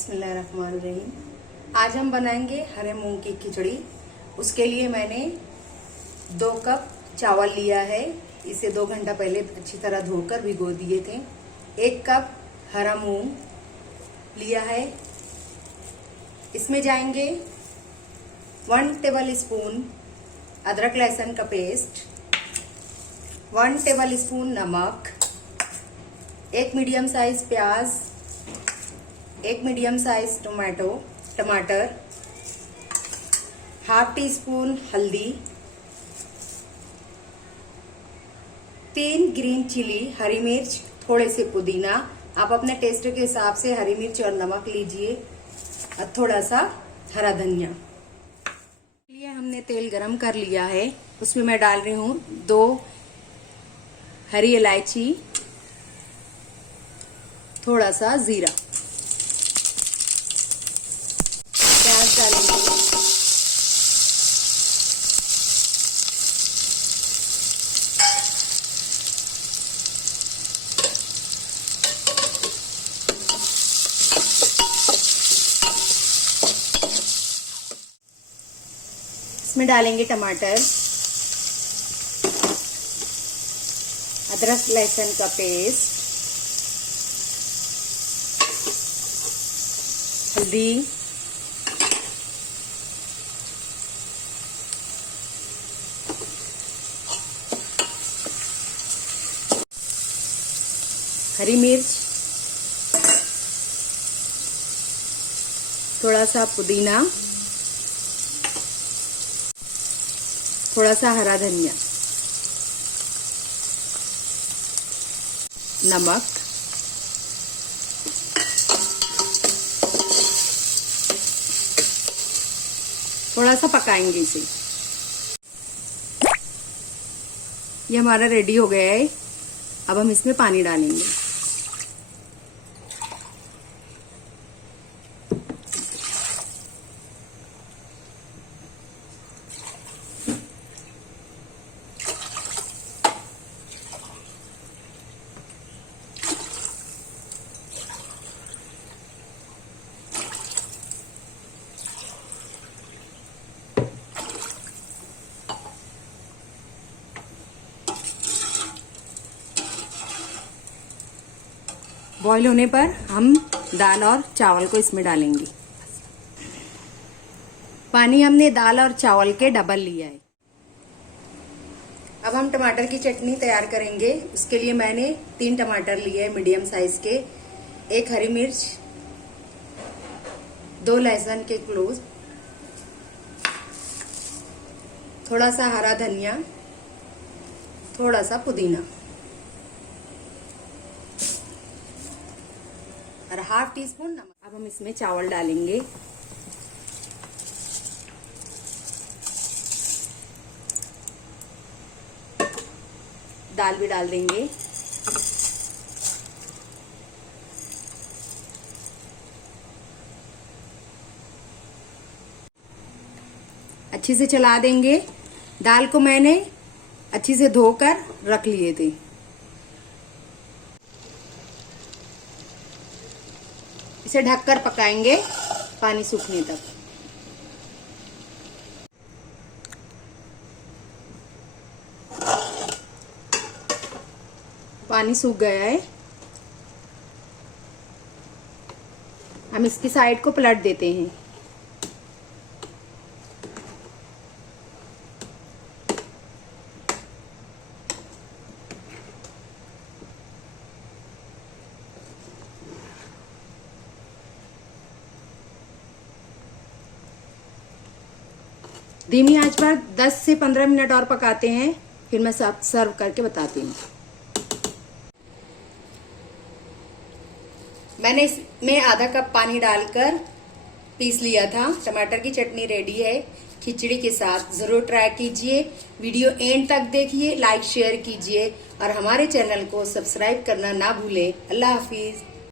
बिस्मिल्लाहिर्रहमानिर्रहीम। आज हम बनाएंगे हरे मूंग की खिचड़ी। उसके लिए मैंने 2 कप चावल लिया है। इसे 2 घंटा पहले अच्छी तरह धोकर भिगो दिए थे। 1 कप हरा मूंग लिया है। इसमें जाएंगे 1 टेबल स्पून अदरक लहसुन का पेस्ट, 1 टेबल स्पून नमक, 1 मीडियम साइज प्याज, 1 मीडियम साइज टमाटर, ½ टी स्पून हल्दी, 3 ग्रीन चिली हरी मिर्च, थोड़े से पुदीना। आप अपने टेस्ट के हिसाब से हरी मिर्च और नमक लीजिए और थोड़ा सा हरा धनिया। लिए हमने तेल गरम कर लिया है। उसमें मैं डाल रही हूँ 2 हरी इलायची, थोड़ा सा जीरा, प्याज डालेंगे, इसमें डालेंगे टमाटर, अदरक लहसुन का पेस्ट, हल्दी, हरी मिर्च, थोड़ा सा पुदीना, थोड़ा सा हरा धनिया, नमक, थोड़ा सा पकाएंगे इसे। ये हमारा रेडी हो गया है। अब हम इसमें पानी डालेंगे। बॉईल होने पर हम दाल और चावल को इसमें डालेंगे। पानी हमने दाल और चावल के डबल लिया है। अब हम टमाटर की चटनी तैयार करेंगे। उसके लिए मैंने 3 टमाटर लिए मीडियम साइज के, 1 हरी मिर्च, 2 लहसुन के क्लोज, थोड़ा सा हरा धनिया, थोड़ा सा पुदीना और ½ टी स्पून नमक। अब हम इसमें चावल डालेंगे। दाल भी डाल देंगे। अच्छे से चला देंगे। दाल को मैंने अच्छी से धोकर रख लिए थे। इसे ढककर पकाएंगे पानी सूखने तक। पानी सूख गया है। हम इसकी साइड को पलट देते हैं। धीमी आंच पर 10 से 15 मिनट और पकाते हैं। फिर मैं सर्व करके बताती हूँ। मैंने इसमें ½ कप पानी डालकर पीस लिया था। टमाटर की चटनी रेडी है खिचड़ी के साथ। जरूर ट्राई कीजिए। वीडियो एंड तक देखिए, लाइक शेयर कीजिए और हमारे चैनल को सब्सक्राइब करना ना भूलें। अल्लाह हाफिज।